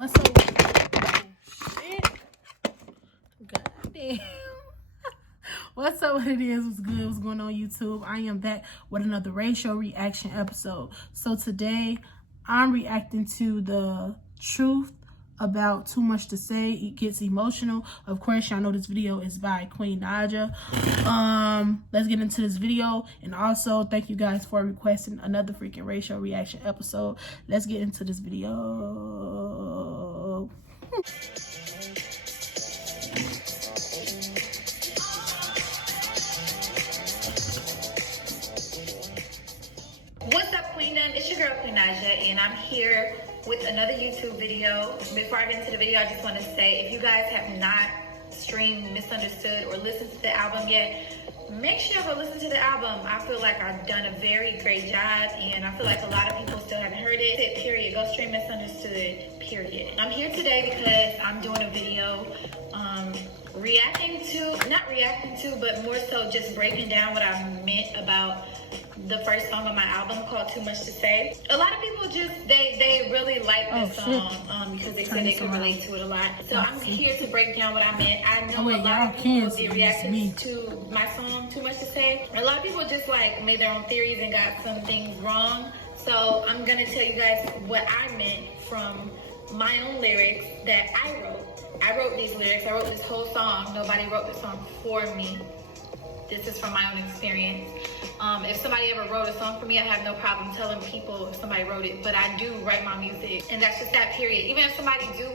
What's up? Oh, shit. Goddamn. What's up? What it is? What's good? What's going on YouTube? I am back with another ratio reaction episode. So today I'm reacting to the truth about Too Much to Say. It gets emotional. Of course, y'all know this video is by Queen Naija. Let's get into this video. And also, thank you guys for requesting another freaking ratio reaction episode. Let's get into this video. What's up, Queendom? It's your girl, Queen Naija, and I'm here with another YouTube video. Before I get into the video, I just want to say, if you guys have not streamed Misunderstood or listened to the album yet, make sure you go listen to the album. I feel like I've done a very great job, and I feel like a lot of people still haven't heard it. Period. Go stream Misunderstood, period. I'm here today because I'm doing a video but more so just breaking down what I meant about the first song on my album called Too Much to Say. A lot of people they really like this song because they say they can relate to it a lot. So I'm here to break down what I meant. I know a lot of people did reaction to my song Too Much to Say. A lot of people just like made their own theories and got some things wrong. So I'm gonna tell you guys what I meant from my own lyrics that I wrote. I wrote these lyrics. I wrote this whole song. Nobody wrote this song for me. This is from my own experience. If somebody ever wrote a song for me, I have no problem telling people if somebody wrote it, but I do write my music, and that's just that, period. Even if somebody do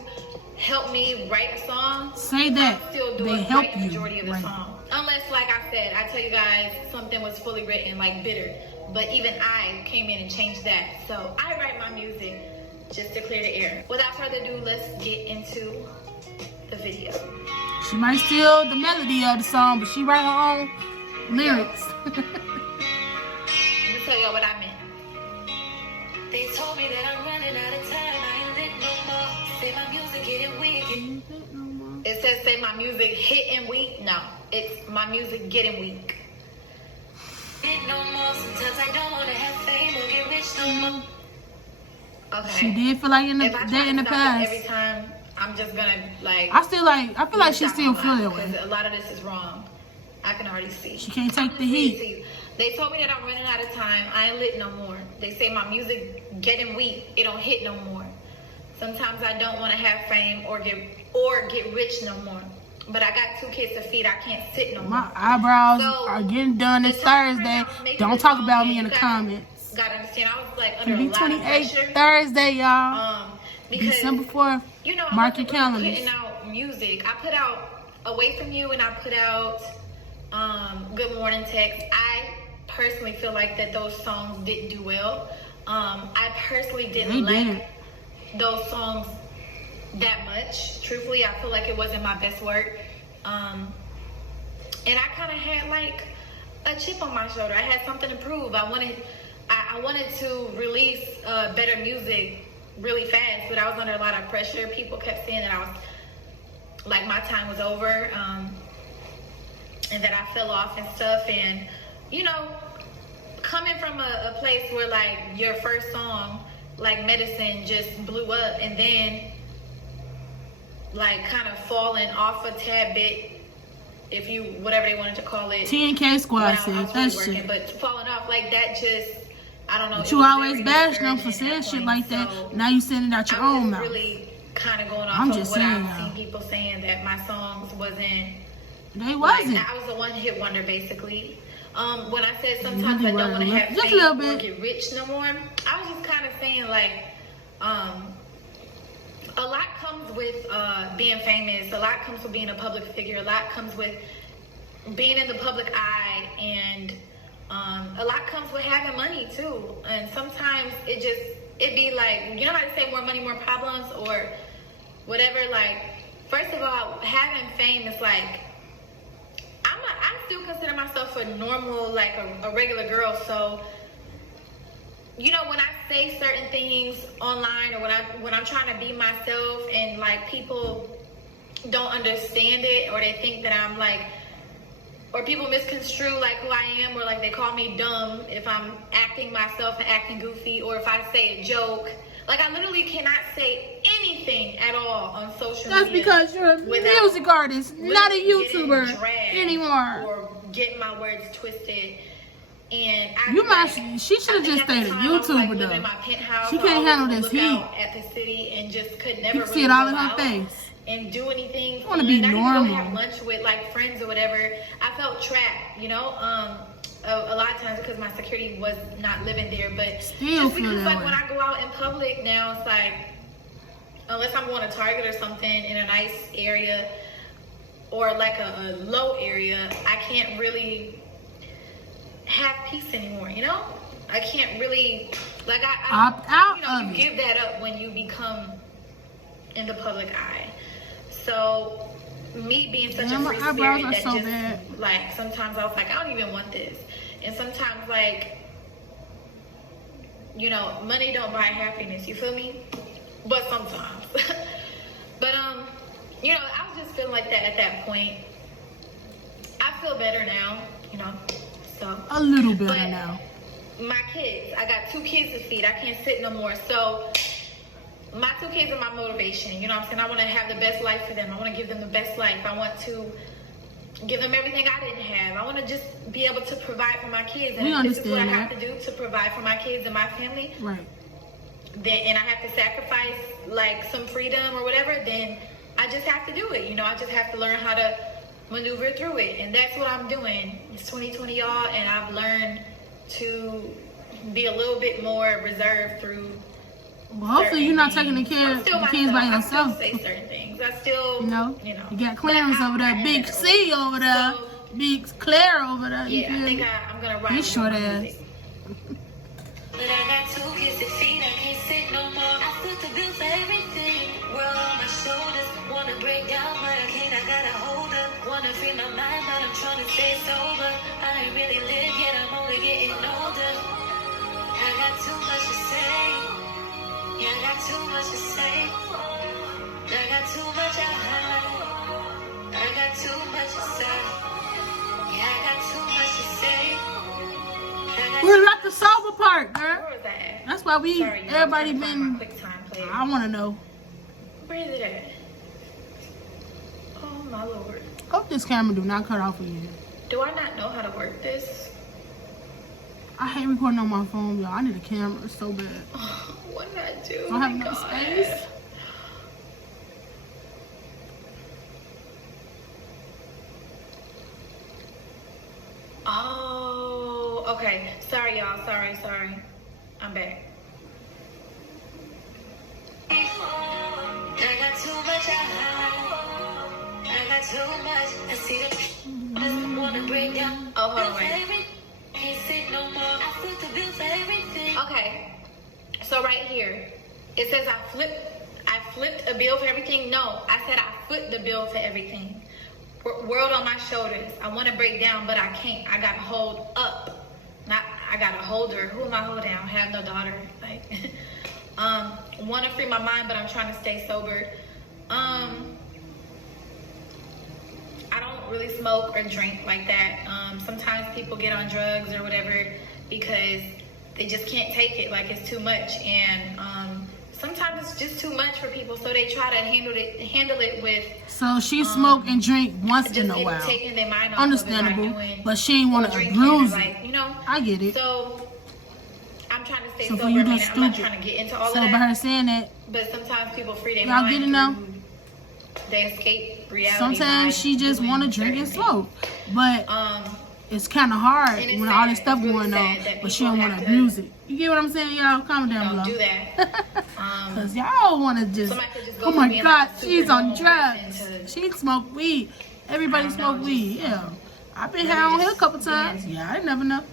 help me write a song, say that I'm still doing the majority of the song. Unless, like I said, I tell you guys something was fully written, like Bitter, but even I came in and changed that. So I write my music just to clear the air. Without further ado, let's get into the video. She might steal the melody of the song, but she write her own lyrics. Let me tell y'all what I meant. They told me that I'm running out of time. I ain't lit no more. Say my music getting weak. It says say my music hitting weak. No, it's my music getting weak. Lit no more. Sometimes I don't want to have fame or get rich no more. Okay. She did feel like in the past. Every time, I'm just gonna like. I feel like she still feel that way. A lot of this is wrong. I can already see. She can't take the heat. They told me that I'm running out of time. I ain't lit no more. They say my music getting weak. It don't hit no more. Sometimes I don't want to have fame or get rich no more. But I got 2 kids to feed. I can't sit no more. My eyebrows are getting done this Thursday. Don't talk about me in the comments. Gotta understand, I was like under a lot of 28th pressure. Thursday, y'all. Because December 4th. You know, mark your calendars. Putting out music. I put out Away From You, and I put out Good Morning Text. I personally feel like that those songs didn't do well. I personally didn't like those songs that much. Truthfully, I feel like it wasn't my best work. And I kind of had like a chip on my shoulder. I had something to prove. I wanted to release better music really fast, but I was under a lot of pressure. People kept saying that I was like my time was over, and that I fell off and stuff. And you know, coming from a place where like your first song, like Medicine, just blew up, and then like kind of falling off a tad bit, if you whatever they wanted to call it. TNK Squad said that shit. But falling off like that, just I don't know. But you always bash them for saying shit like that. Now you sending out your own mouth. Really kind of going off of what I've seen people saying that my songs wasn't. They wasn't. Like, I was a one-hit wonder basically. When I said sometimes I don't want to have fame or get rich no more, I was just kind of saying like, a lot comes with being famous. A lot comes with being a public figure. A lot comes with being in the public eye, and a lot comes with having money too. And sometimes it be like, you know how to say more money, more problems, or whatever. Like, first of all, having fame is like, I still consider myself a normal, like a regular girl. So, you know, when I say certain things online, or when I'm trying to be myself, and like people don't understand it, or they think that I'm like, or people misconstrue like who I am, or like they call me dumb if I'm acting myself and acting goofy, or if I say a joke Like, I literally cannot say anything at all on social That's media. because you're a without music artist, not a literally getting YouTuber dragged anymore. Or getting my words twisted. And She should have just stayed a YouTuber though. My penthouse, She can't handle this look heat. out at the city and just could never You can see really it all go in her out face. and do anything. I wanna be fun. I normal. didn't go have lunch with like friends or whatever. I felt trapped, you know. A lot of times because my security was not living there, but Still just feel because that like way. when I go out in public now, it's like unless I'm going to Target or something in a nice area or like a low area, I can't really have peace anymore, you know? I can't really, like, I Opt out you know, of you it. give that up when you become in the public eye. So, me being such Damn, a my free eyebrows spirit are that so just, bad. like, sometimes I was like, I don't even want this. And sometimes, like, you know, money don't buy happiness, you feel me? But sometimes. But, you know, I was just feeling like that at that point. I feel better now, you know, so. A little better But now. my kids, I got 2 kids to feed. I can't sit no more. So my 2 kids are my motivation. You know what I'm saying? I want to have the best life for them. I want to give them the best life. I want to give them everything I didn't have. I want to just be able to provide for my kids. And We if this is what I understand have to do to provide for my kids and my family, Right. then and I have to sacrifice like some freedom or whatever, then I just have to do it. You know, I just have to learn how to maneuver through it. And that's what I'm doing. It's 2020, y'all, and I've learned to be a little bit more reserved through. Well, hopefully you're not taking the I'm still kids by myself. I yourself. still say certain things. I still, You know, you know. you got Clarence But over there, I Big have C over there, So, Big Claire over there. You yeah, I feel think me? I'm gonna write. He's short my ass. music. But I got 2 kids to feed, I can't sit no more. I put the bill for everything. World on my shoulders, wanna break down, but I can't, I gotta hold up. Wanna free my mind, but I'm trying to stay sober. I ain't really lived yet, I'm only getting older. I got too much to say. Yeah, I got too much to say. I got too much to hide. I got too much to say. Yeah, I got too much to say. We're at the sober part, girl. Where was that at? That's why we, Sorry, y'all, everybody I'm trying to find my been, quick time player. I want to know. Where is it at? Oh my lord. Hope this camera do not cut off again. Do I not know how to work this? I hate recording on my phone, y'all. I need a camera so bad. What did I do? Don't have My enough God. space. Oh, okay. Sorry, y'all. Sorry. I'm back. I got too much I hide. I got too much. I see the just wanna break down. Oh, hold on, wait. Can't sit no more. I put the bill for everything. Okay. So right here, it says I flipped a bill for everything. No, I said I foot the bill for everything. World on my shoulders. I want to break down, but I can't. I got to hold up. Not I got to hold her. Who am I holding? I don't have no daughter. Like, want to free my mind, but I'm trying to stay sober. I don't really smoke or drink like that. Sometimes people get on drugs or whatever because they just can't take it. Like, it's too much, and sometimes it's just too much for people, so they try to handle it with So she smoke and drink once just in a while. taking their mind off Understandable, of it by doing but she ain't want or to drinking or, abuse it. like, you know. I get it. So I'm trying to stay So for sober. you, I mean, that's I'm not stupid. trying to get into all So of by that. her saying that, But sometimes people free their Y'all mind get it now? through- They escape reality. sometimes by she just doing want to drink certain and things. smoke. But it's kind of hard And it's when all this sad. stuff It's really going on, sad that but she people don't want have to to, abuse it. You get what I'm saying, y'all? Comment down Don't below. do that. Cause y'all want to just, Somebody could just go oh from my being God, like a she's super on normal drugs. person to- She smoke weed. Everybody I don't smoke know, weed. just, Yeah, I've been maybe high on here a just couple being- times. Yeah, I never know.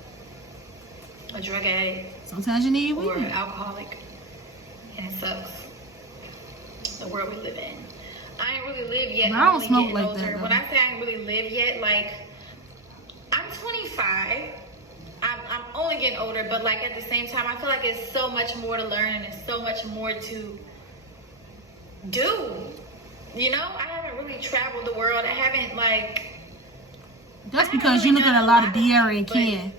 A drug addict Sometimes you need or weed. an alcoholic, and it sucks. The world we live in. I ain't really live yet. But I'm I don't only smoke getting like older. that, though. When I say I ain't really live yet, like, I'm 25. I'm only getting older, but like at the same time, I feel like it's so much more to learn and it's so much more to do. You know, I haven't really traveled the world. I haven't like. That's I because haven't you look done at a lot of De'Ara and but- Ken.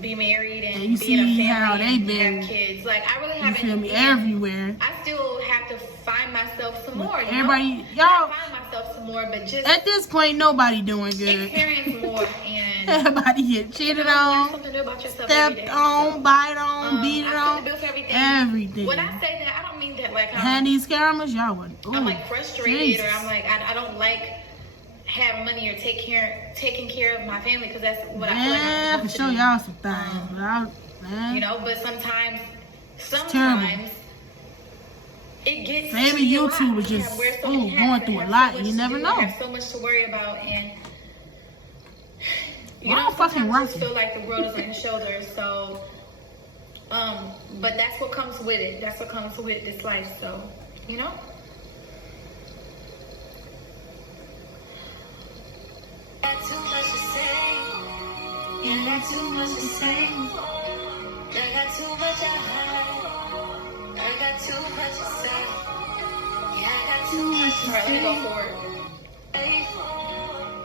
be married and And you be in a see family how they and been, have kids. Like, I really you haven't. feel me, been- everywhere. I still have to find myself some more. You Everybody, know? y'all, Not find myself some more, but just at this point, nobody doing good. experience more and Everybody get cheated learn on, something new about yourself every stepped day. on, So, bite on, beat it I feel on, the bill for everything. everything. When I say that, I don't mean that like Hand these cameras, y'all would. I'm like frustrated, or Jesus. I'm like I don't like having money or taking care of my family, because that's what I feel like Yeah, I'm for supposed sure, to do. y'all some things. But man, You know, but sometimes it gets Favorite to be a lot. YouTubers You just, have- wear so many ooh, hats going and through a have lot, so and you much never to do, know. have so much to worry about, and you Why know, I'm fucking sometimes I just rocking? feel like the world is on your shoulders. So, but that's what comes with it. That's what comes with this life. So, you know. Got too much to say. Yeah, I got too much to say. I got too much to hide. I got too much to say. Yeah, I got too much to All right, let me say. go forward.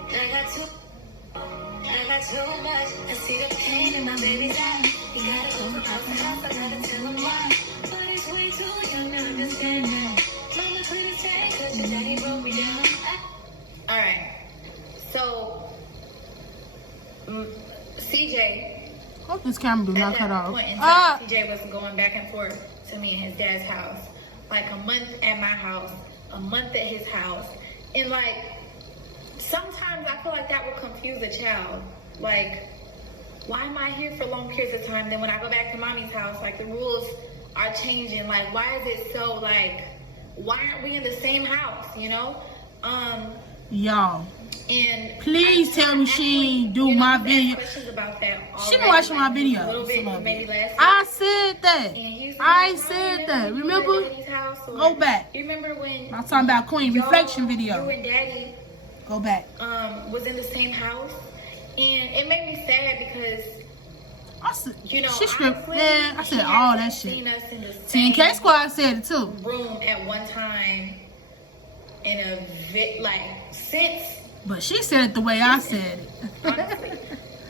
I got too much. I see the pain in my baby's eye. He gotta go from house to house. I gotta tell him why. But he's way too young to understand that. Mama couldn't stand 'cause your daddy broke me down. All right. So, CJ. Hope this camera do not At cut that off. point in Ah, time, CJ was going back and forth to me and his dad's house. Like a month at my house, a month at his house. And like, sometimes I feel like that would confuse a child. Like, why am I here for long periods of time? Then when I go back to mommy's house, like the rules are changing. Like, why is it so like, why aren't we in the same house, you know? y'all, And please tell me she ain't do my video. questions about that She been already, watching my like, videos. A little bit, some of maybe it. last I week. said that. And he used to I be like, said "Oh, that. you Remember? at Daddy's house," or, Go back. You remember when I'm talking about Queen y'all- reflection video. You and Daddy Go back. was in the same house, and it made me sad because I said, you know, she script, honestly, man. I he said all hasn't that seen shit. us in the TNK same Squad said it too. room at one time in a like since. But she said it the way I said it. Honestly,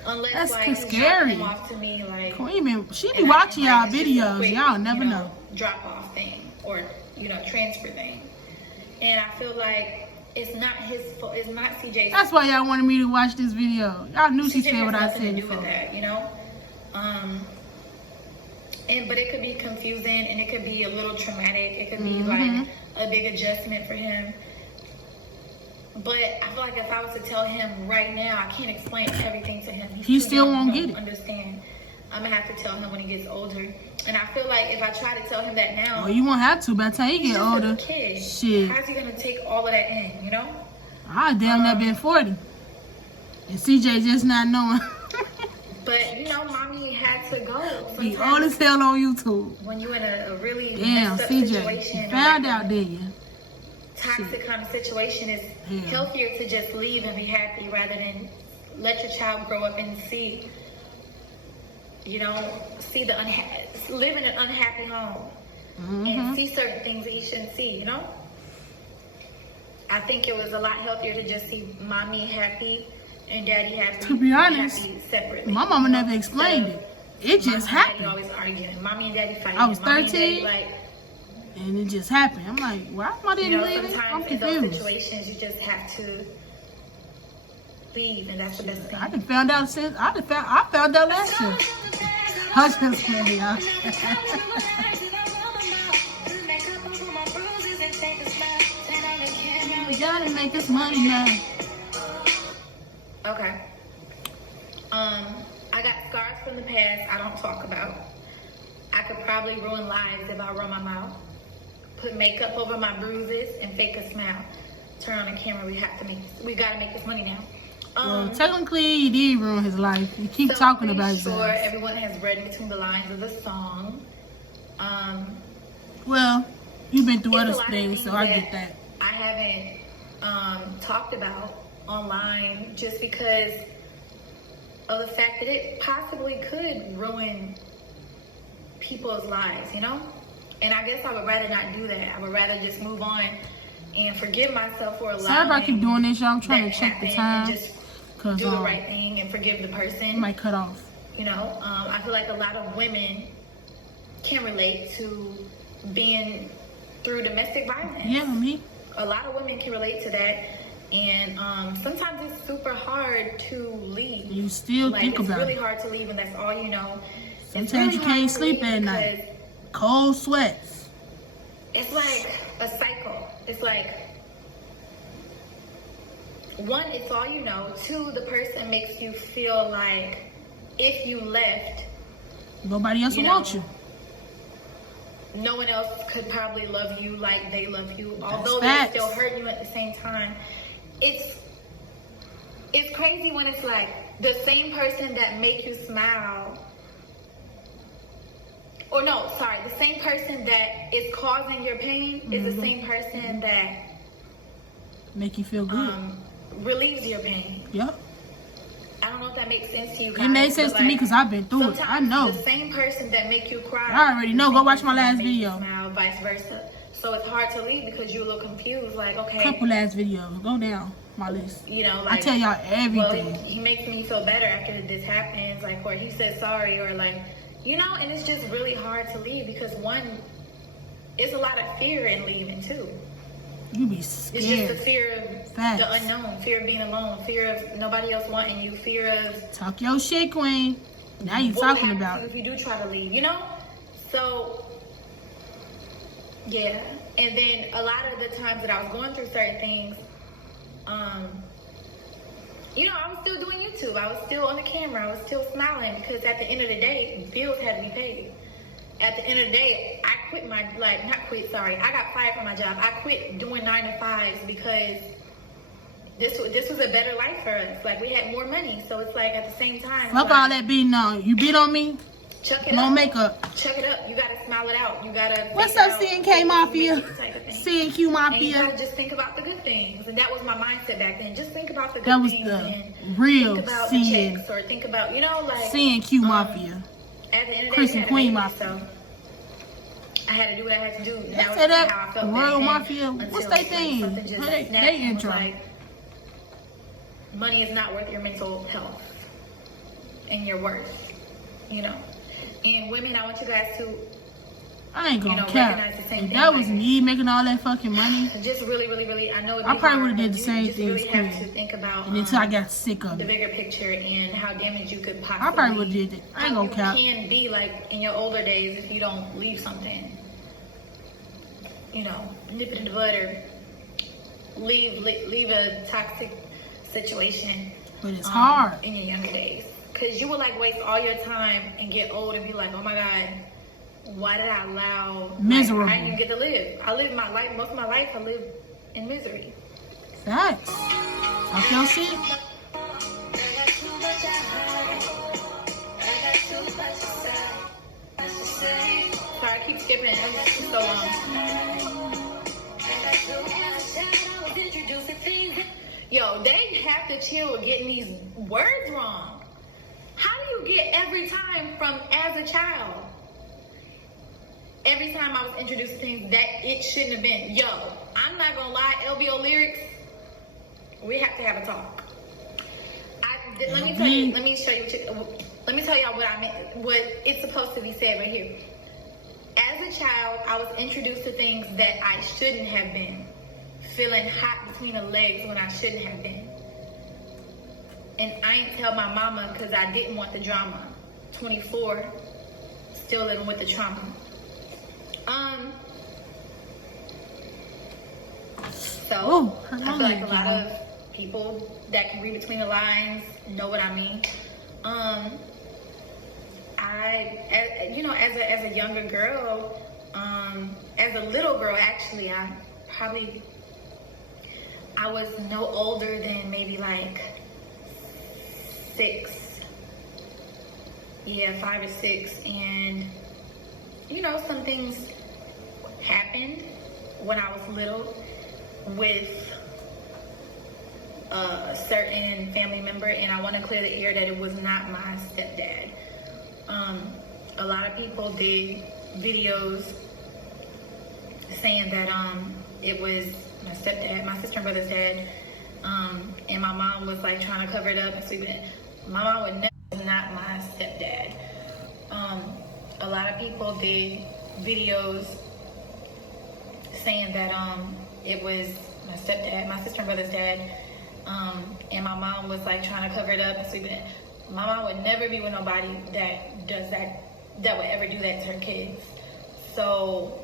unless That's like he scary. dropped him off to me like. Queen, man, she be And watching like, y'all it's just a videos. quick, Y'all never you know. Drop off thing or transfer thing, and I feel like it's not his fault. It's not CJ's. That's why y'all wanted me to watch this video. Y'all knew she CJ said has what I nothing said to do with before. that, you know. But it could be confusing and it could be a little traumatic. It could be like a big adjustment for him. But I feel like if I was to tell him right now, I can't explain everything to him. He He's too still young, won't he get don't it. Understand? I'm gonna have to tell him when he gets older. And I feel like if I try to tell him that now, Well, you won't have to by the time you he's get just older. a kid. Shit. How's he gonna take all of that in? You know? I damn near been 40. And CJ just not knowing. But mommy had to go. Be Sometimes old as hell on YouTube. when you're in a really Damn, messed up CJ. situation, You or found like out, a didn't you? toxic kind of situation, it's Yeah. healthier to just leave and be happy rather than let your child grow up and see live in an unhappy home and see certain things that he shouldn't see, I think it was a lot healthier to just see mommy happy and daddy happy. To be honest, happy separately. My mama never explained it. It just Mommy and daddy happened. always arguing. Mommy and daddy fighting. I was Mommy and 13. daddy, And it just happened. I'm like, why am I didn't leave it? I'm sometimes in those confused. situations, you just have to leave, and that's the best thing. I done found out since I found out last year. I just playing, y'all. We gotta make this money now. Okay. I got scars from the past I don't talk about. I could probably ruin lives if I run my mouth. Put makeup over my bruises and fake a smile. Turn on the camera. We gotta make this money now. Well, technically, he did ruin his life. You keep So talking I'm about pretty his sure ass. everyone has read between the lines of the song. Well, you've been through It's other a lot of things, so I get that. I haven't talked about online just because of the fact that it possibly could ruin people's lives, And I guess I would rather not do that. I would rather just move on and forgive myself for allowing. Sorry if I keep doing this, y'all. I'm trying that to check the happen time. and just Cause do the right thing and forgive the it person. might cut off. You know, I feel like a lot of women can relate to being through domestic violence. Yeah, me. A lot of women can relate to that, and sometimes it's super hard to leave. You still Like, think it's about really it. hard to leave, and that's all you know. It's Sometimes really you hard can't to sleep leave at night. because Cold sweats. it's like a cycle. It's like, one, it's all you know. Two, the person makes you feel like if you left, Nobody else You will know, want you. no one else could probably love you like they love you, although facts. they still hurt you at the same time. It's crazy when it's like the same person that make you smile, or no, sorry, the same person that is causing your pain is the same person that Make you feel good. relieves your pain. Yep. I don't know if that makes sense to you guys. It made sense but, to me like, because I've been through it. I sometimes know. the same person that make you cry. I already know. the Go same watch my person that last make you video. Smile, vice versa. So it's hard to leave because you're a little confused. Like, okay, Couple last videos. Go down my list. you know, I like, tell y'all well, everything. he makes me feel better after this happens, like, or he says sorry, or like, you know, and it's just really hard to leave because one, it's a lot of fear in leaving too. You be It's just the scared. fear of Facts. the unknown, fear of being alone, fear of nobody else wanting you, fear of Talk your shit, queen. Now you what talking happens about to you it. if you do try to leave, you know? So, yeah. And then a lot of the times that I was going through certain things, you know, I was still doing YouTube. I was still on the camera. I was still smiling because at the end of the day, bills had to be paid. At the end of the day, I quit my, like, not quit, sorry. I got fired from my job. I quit doing 9 to 5s because this was a better life for us. Like, we had more money. So it's like, at the same time, Fuck like, all that beating on. You beat on me? chuck it No up. makeup. Chuck it up. You gotta smile it out. You gotta. What's figure up, out CNK ways to Mafia? make it type of thing. CNQ And you Mafia. gotta just think about the good things, and that was my mindset back then. Just think about the good That was things the and real think about the CN checks, or think about, you know, like CNQ Mafia. At the end of the Chris day, and I had to Queen make it, Mafia. so I had to do what I had to do. They That was say that how I felt Royal back then, Mafia. until, What's like, they thing? something just, Where like, they snapped and was intro? like, money is not worth your mental health and your worth, you know. And women, I want you guys to I ain't gonna you know, cap. recognize the same If thing, that was like- me making all that fucking money, just really, really, really, I know it'd I be probably hard, would've did but the you same just thing really as have Queen. to think about and until I got sick of the it. bigger picture and how damaged you could possibly. I probably would've did it. I ain't how gonna cap. you can be like in your older days if you don't leave something, you know, nip it in the bud or leave a toxic situation. But it's hard. In your younger days, because you would like waste all your time and get old and be like, oh my god, why did I allow Miserable. Like, I didn't even get to live. I lived my life, most of my life I lived in misery. Facts. Talk your shit. I got too much to hide. I got too much to say. Much to say. Sorry, I keep skipping. It's so long. I got too much to hide. I was introduced to things that Yo, they have to chill with getting these words wrong. How do you get every time from as a child? Every time I was introduced to things that it shouldn't have been. Yo, I'm not gonna lie, LBO lyrics, we have to have a talk. Let me tell you, let me show you, let me tell y'all what I meant, what it's supposed to be said right here. As a child, I was introduced to things that I shouldn't have been. Feeling hot between the legs when I shouldn't have been. And I ain't tell my mama because I didn't want the drama. 24, still living with the trauma. So Ooh, I feel like a lot of people that can read between the lines know what I mean. You know, as a younger girl, as a little girl, actually, I was no older than maybe like 6. Yeah, 5 or 6. And, you know, some things happened when I was little with a certain family member. And I want to clear the air that it was not my stepdad. A lot of people did videos saying that it was my stepdad, my sister and brother's dad, and my mom was like trying to cover it up and sweep it in. My mom would never, not my my stepdad. A lot of people did videos saying that it was my stepdad, my sister and brother's dad, and my mom was like trying to cover it up and sleeping it. My mom would never be with nobody that does that would ever do that to her kids. So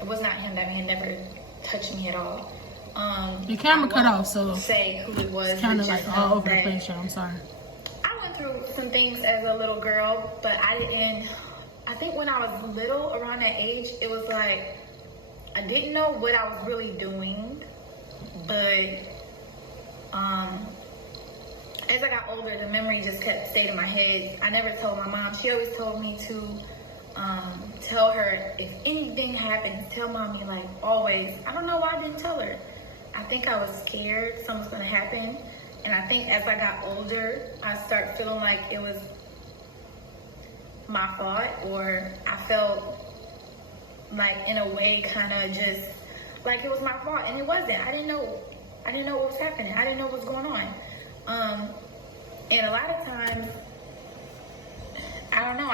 it was not him. That man never touched me at all. Your camera cut off, so say who it was. It's kind of like all over the place. I'm sorry. I went through some things as a little girl, but I think when I was little, around that age, it was like I didn't know what I was really doing, but as I got older, the memory just kept staying in my head. I never told my mom. She always told me to tell her if anything happens, tell mommy, like always. I don't know why I didn't tell her. I think I was scared something's gonna happen. And I think as I got older, I started feeling like it was my fault, or I felt like in a way kind of just like it was my fault, and it wasn't. I didn't know what was happening. I didn't know what was going on. And a lot of times, I don't know,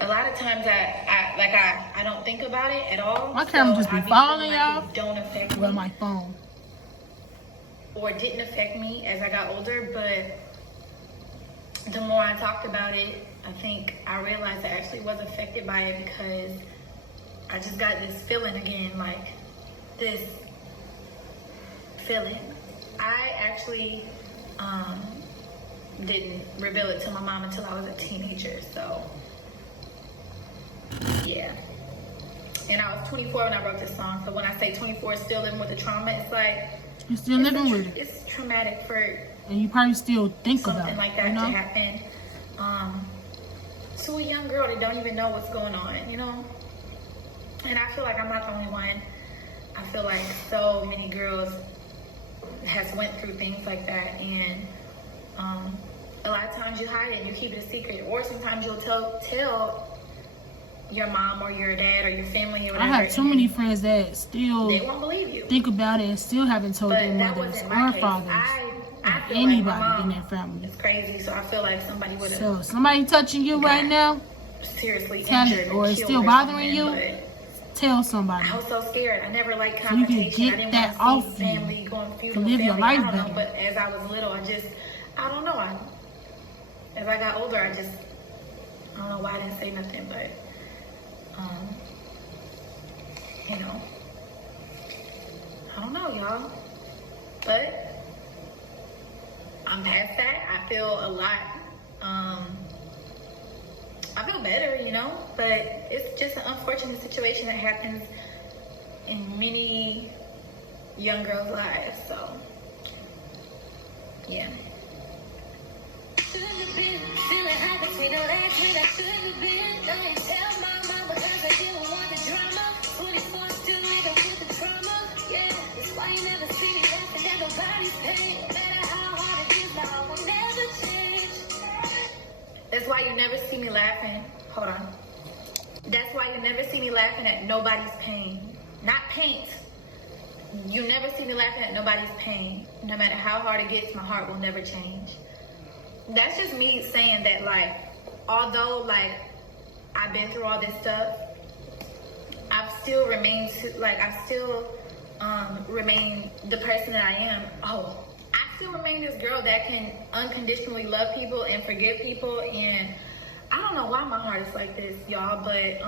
a lot of times I don't think about it at all. My camera just be falling, y'all. It don't affect me. Well, my phone. Or didn't affect me as I got older, but the more I talked about it, I think I realized I actually was affected by it, because I just got this feeling again, like this feeling. I actually didn't reveal it to my mom until I was a teenager, so yeah. And I was 24 when I wrote this song, so when I say 24 still living with the trauma, it's like you're still living with it. It's traumatic for, and you probably still think about something like that to happen to a young girl that don't even know what's going on, you know. And I feel like I'm not the only one. I feel like so many girls has went through things like that, and a lot of times you hide it and you keep it a secret, or sometimes you'll tell your mom or your dad or your family or whatever. I have too many friends that still they won't believe you, think about it and still haven't told their mothers or fathers, I feel anybody like in their family. It's crazy, so I feel like somebody would have. So somebody touching you right now, seriously tell injured it, or it's killed still or bothering something, you. Tell somebody. I was so scared. I never liked So you confrontation. can get I didn't that want to off see you family going feud to with live your family. life I don't know, better. but as I was little, I don't know. As I got older, I don't know why I didn't say nothing, but you know, I don't know, y'all. But I'm past that. I feel a lot. I feel better, you know, but it's just an unfortunate situation that happens in many young girls' lives, so yeah. Shouldn't have been feeling high between the legs when I shouldn't have been. I didn't tell my mom because I didn't want the drama. 24 still living with the trauma. Yeah, that's why you never see me laughing at nobody's pain. No matter how hard it is, I will never change. That's why you never see me laughing. Hold on. That's why you never see me laughing at nobody's pain. Not paint. You never see me laughing at nobody's pain. No matter how hard it gets, my heart will never change. That's just me saying that, like, although, like, I've been through all this stuff, I've still remained, remain the person that I am. Oh, I still remain this girl that can unconditionally love people and forgive people, and I don't know why my heart is like this, y'all, but,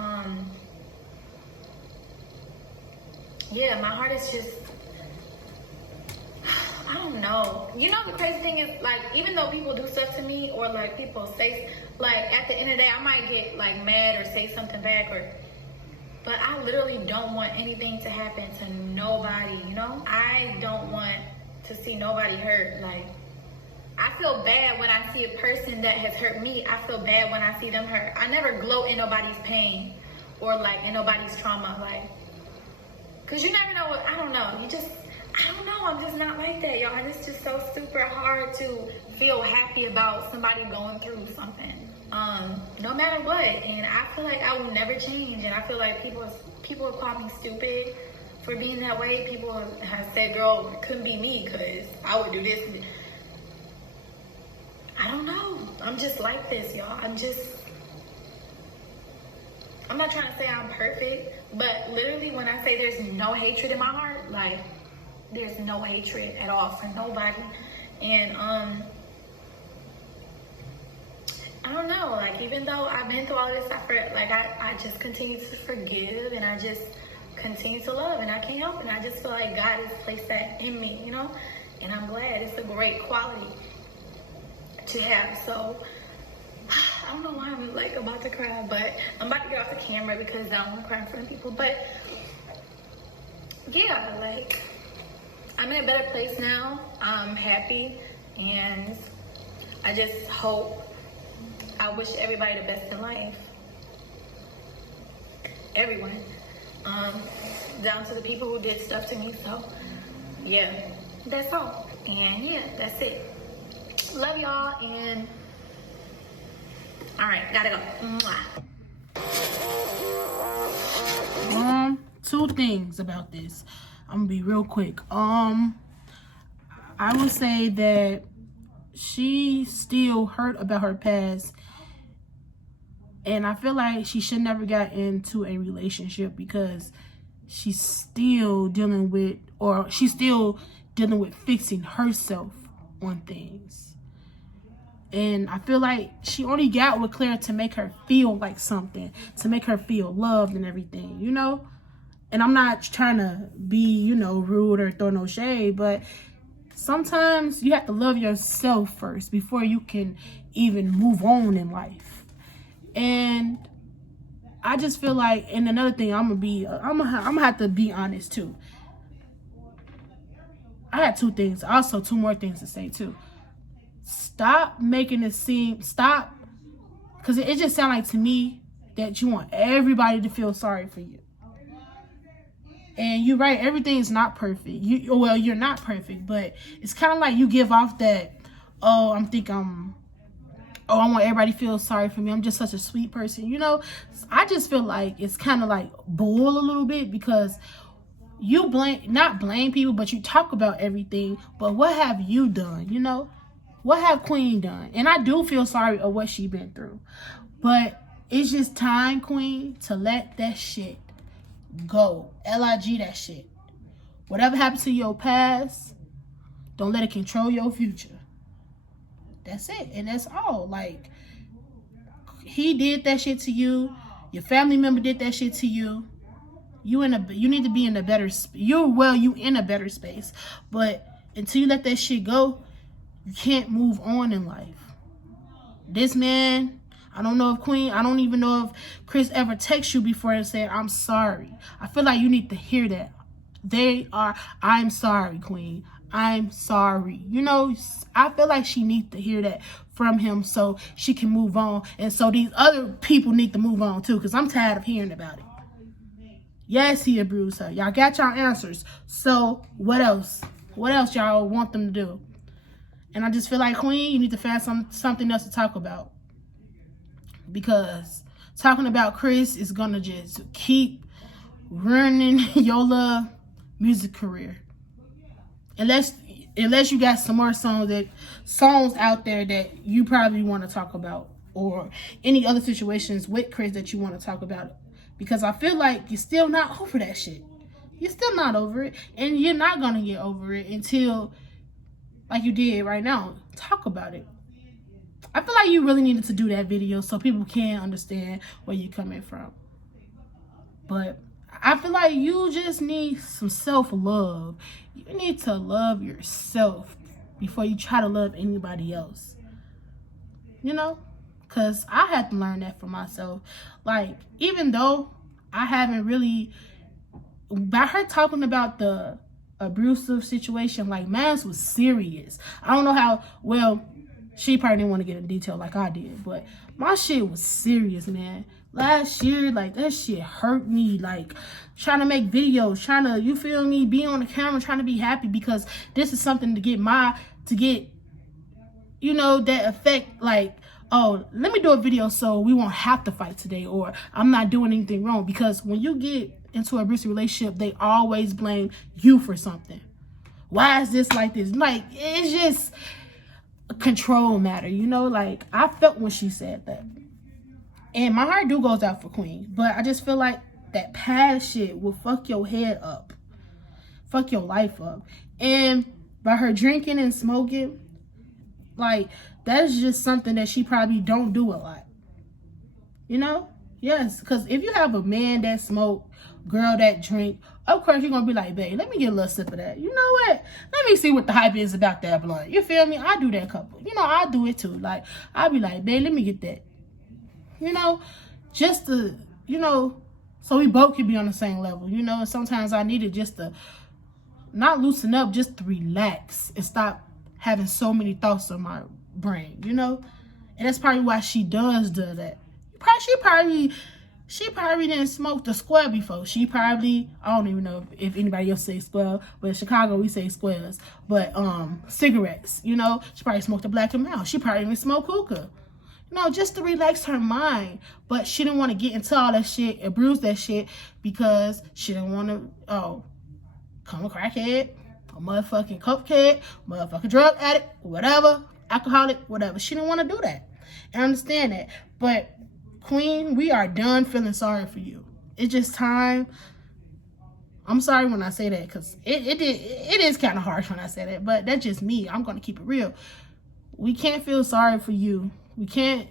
yeah, my heart is just, I don't know. You know, the crazy thing is, like, even though people do stuff to me, or, like, people say, like, at the end of the day, I might get, like, mad or say something back, but I literally don't want anything to happen to nobody, you know? I don't want to see nobody hurt. Like, I feel bad when I see a person that has hurt me. I feel bad when I see them hurt. I never gloat in nobody's pain or, like, in nobody's trauma, like, because you never know what, I don't know. I don't know. I'm just not like that, y'all. And it's just so super hard to feel happy about somebody going through something, no matter what. And I feel like I will never change. And I feel like people have called me stupid for being that way. People have said, girl, it couldn't be me because I would do this. I don't know. I'm just like this, y'all. I'm not trying to say I'm perfect, but literally when I say there's no hatred in my heart, like, there's no hatred at all for nobody. And, I don't know, like, even though I've been through all this, I just continue to forgive, and I just continue to love, and I can't help it. And I just feel like God has placed that in me, you know? And I'm glad. It's a great quality to have. So I don't know why I'm like about to cry, but I'm about to get off the camera because I don't want to cry in front of people. But yeah, like, I'm in a better place now. I'm happy, and I just hope, I wish everybody the best in life. Everyone. Down to the people who did stuff to me. So yeah, that's all. And yeah, that's it. Love y'all, and all right, gotta go. Mwah. Two things about this. I'm gonna be real quick. I would say that she still hurt about her past, and I feel like she should never got into a relationship because she's still dealing with fixing herself on things. And I feel like she only got with Claire to make her feel like something, to make her feel loved and everything, you know? And I'm not trying to be, you know, rude or throw no shade, but sometimes you have to love yourself first before you can even move on in life. And I just feel like, and another thing, I'm gonna have to be honest too. I had two more things to say too. Stop making it seem, because it just sounds like to me that you want everybody to feel sorry for you. And you're right, everything's not perfect. You're not perfect, but it's kind of like you give off that, I want everybody to feel sorry for me. I'm just such a sweet person, you know? I just feel like it's kind of like bull a little bit, because you not blame people, but you talk about everything. But what have you done, you know? What have Queen done? And I do feel sorry of what she been through. But it's just time, Queen, to let that shit go. LIG that shit. Whatever happened to your past, don't let it control your future. That's it. And that's all. Like, he did that shit to you. Your family member did that shit to you. You need to be in a better you in a better space. But until you let that shit go, you can't move on in life. This man, I don't know if Chris ever texted you before and said, I'm sorry. I feel like you need to hear that. I'm sorry, Queen. I'm sorry. You know, I feel like she needs to hear that from him so she can move on. And so these other people need to move on too, because I'm tired of hearing about it. Yes, he abused her. Y'all got y'all answers. So what else? What else y'all want them to do? And I just feel like, Queen, you need to find something else to talk about. Because talking about Chris is going to just keep ruining your little music career. Unless you got some more songs out there that you probably want to talk about. Or any other situations with Chris that you want to talk about. Because I feel like you're still not over that shit. You're still not over it. And you're not going to get over it until, like you did right now, talk about it. I feel like you really needed to do that video so people can understand where you're coming from. But I feel like you just need some self-love. You need to love yourself before you try to love anybody else. You know? Because I had to learn that for myself. Like, even though I haven't really, by her talking about the abusive situation, like, mine was serious. I don't know how, well, she probably didn't want to get in detail like I did, but my shit was serious, man. Last year, like, that shit hurt me, like, trying to make videos, trying to, you feel me, be on the camera, trying to be happy, because this is something to get, you know, that effect, like, oh, let me do a video so we won't have to fight today, or I'm not doing anything wrong. Because when you get into an abusive relationship, they always blame you for something. Why is this like this? Like, it's just, control matter, you know? Like, I felt when she said that. And my heart goes out for Queen. But I just feel like that past shit will fuck your head up. Fuck your life up. And by her drinking and smoking, like, that's just something that she probably don't do a lot. You know? Yes, because if you have a man that smoke, girl that drink, of course you're going to be like, babe, let me get a little sip of that. You know what? Let me see what the hype is about that blunt. You feel me? I do that couple. You know, I do it too. Like, I'll be like, babe, let me get that. You know, just to, you know, so we both can be on the same level. You know, and sometimes I need it just to not loosen up, just to relax and stop having so many thoughts on my brain, you know? And that's probably why she does do that. She probably didn't smoke the square before. She probably, I don't even know if anybody else say square, but in Chicago we say squares. But cigarettes, you know, she probably smoked a Black and Mild. She probably even smoked hookah. You know, just to relax her mind. But she didn't want to get into all that shit and bruise that shit because she didn't want to, come a crackhead, a motherfucking cokehead, motherfucking drug addict, whatever, alcoholic, whatever. She didn't want to do that. I understand that. But Queen, we are done feeling sorry for you. It's just time. I'm sorry when I say that because it is kind of harsh when I say that, but that's just me. I'm going to keep it real. We can't feel sorry for you. We can,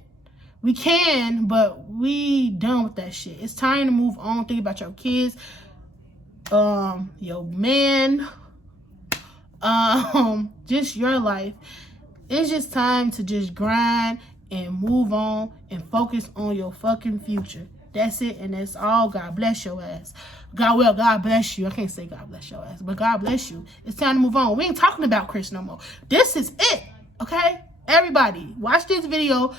but we done with that shit. It's time to move on. Think about your kids, your man, just your life. It's just time to just grind and move on and focus on your fucking future. That's it, and that's all. God bless your ass. God bless you. I can't say God bless your ass, but God bless you. It's time to move on. We ain't talking about Chris no more. This is it, okay? Everybody, watch this video.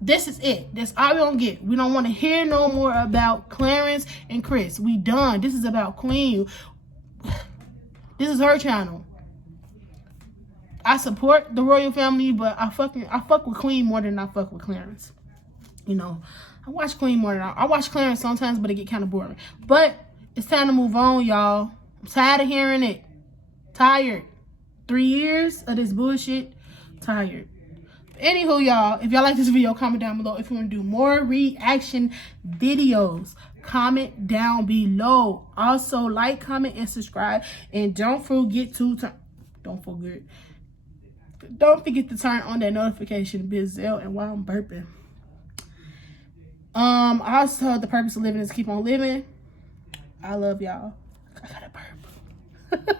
This is it. That's all we're gonna get. We don't want to hear no more about Clarence and Chris. We done. This is about Queen. This is her channel. I support the royal family, but I fuck with Queen more than I fuck with Clarence. You know, I watch Queen more than I watch Clarence sometimes, but it get kind of boring. But it's time to move on, y'all. I'm tired of hearing it. Tired. 3 years of this bullshit. Tired. Anywho, y'all, if y'all like this video, comment down below. If you want to do more reaction videos, comment down below. Also, like, comment, and subscribe. And don't forget to turn on that notification bell. And while I'm burping, also, the purpose of living is keep on living. I love y'all. I gotta burp.